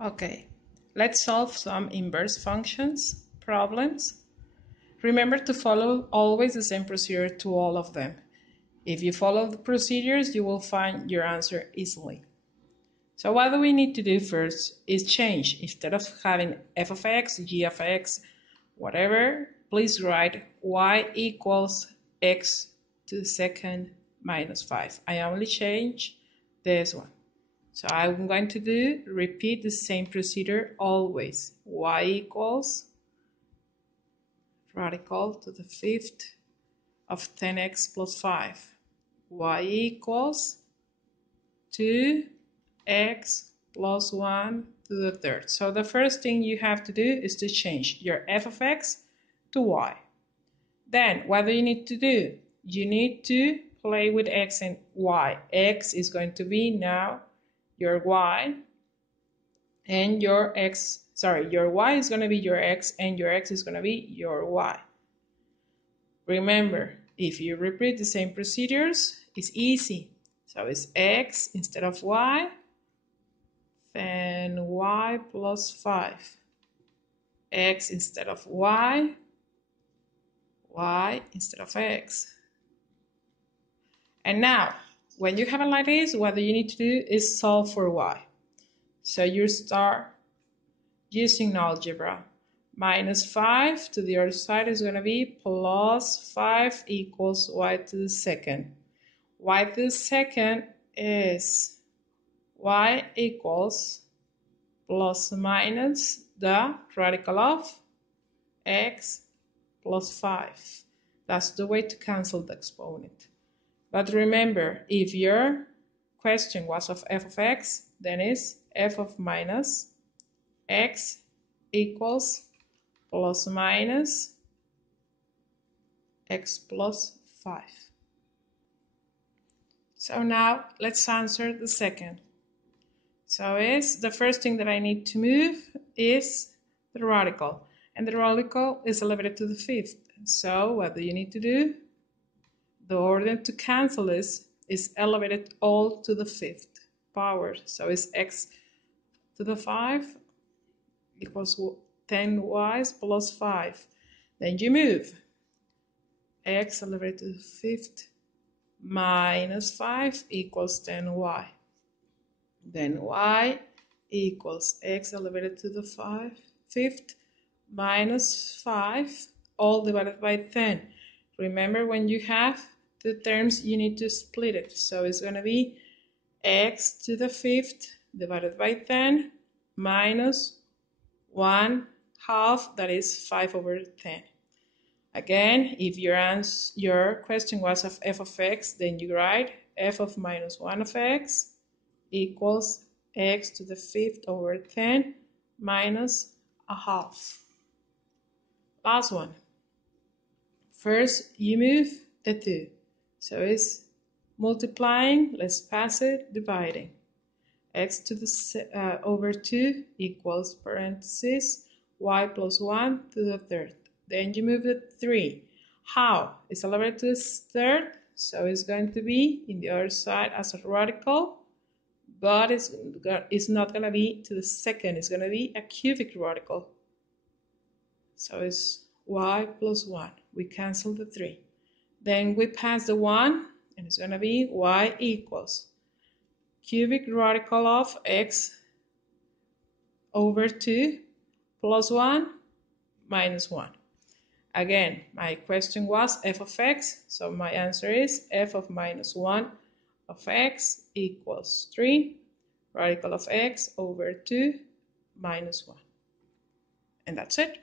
Okay, let's solve some inverse functions problems. Remember to follow always the same procedure to all of them. If you follow the procedures, you will find your answer easily. So what do we need to do first is change. Instead of having f of x, g of x, whatever, please write y equals x to the second minus 5. I only change this one. So I'm going to repeat the same procedure always. Y equals radical to the fifth of 10x plus 5. Y equals 2x plus 1 to the third. So the first thing you have to do is to change your f of x to y. Then what do you need to do? You need to play with x and y. X is going to be now your y, and your y is going to be your x, and your x is going to be your y. Remember, if you repeat the same procedures, it's easy. So it's x instead of y, then y plus 5. X instead of y, y instead of x. And now, when you have it like this, what you need to do is solve for y. So you start using algebra. Minus 5 to the other side is going to be plus 5 equals y to the second. Y to the second is y equals plus minus the radical of x plus 5. That's the way to cancel the exponent. But remember, if your question was of f of x, then it's f of minus x equals plus minus x plus 5. So now let's answer the second. So the first thing that I need to move is the radical, and the radical is elevated to the fifth. So what do you need to do? The order to cancel this is elevated all to the fifth power. So it's x to the 5 equals 10y plus 5. Then you move x elevated to the fifth minus 5 equals 10y. Then y equals x elevated to the fifth minus 5 all divided by 10. Remember, when you have the terms, you need to split it. So it's going to be x to the fifth divided by 10 minus 1/2, that is 5 over 10. Again, if your question was of f of x, then you write f of minus 1 of x equals x to the fifth over 10 minus 1/2. Last one. First, you move the 2. So it's multiplying, let's pass it, dividing. X to the over 2 equals parentheses y plus 1 to the third. Then you move the 3. How? It's elevated to the third, so it's going to be in the other side as a radical, but it's not going to be to the second. It's going to be a cubic radical. So it's y plus 1. We cancel the 3. Then we pass the 1, and it's going to be y equals cubic radical of x over 2 plus 1 minus 1. Again, my question was f of x, so my answer is f of minus 1 of x equals 3 radical of x over 2 minus 1. And that's it.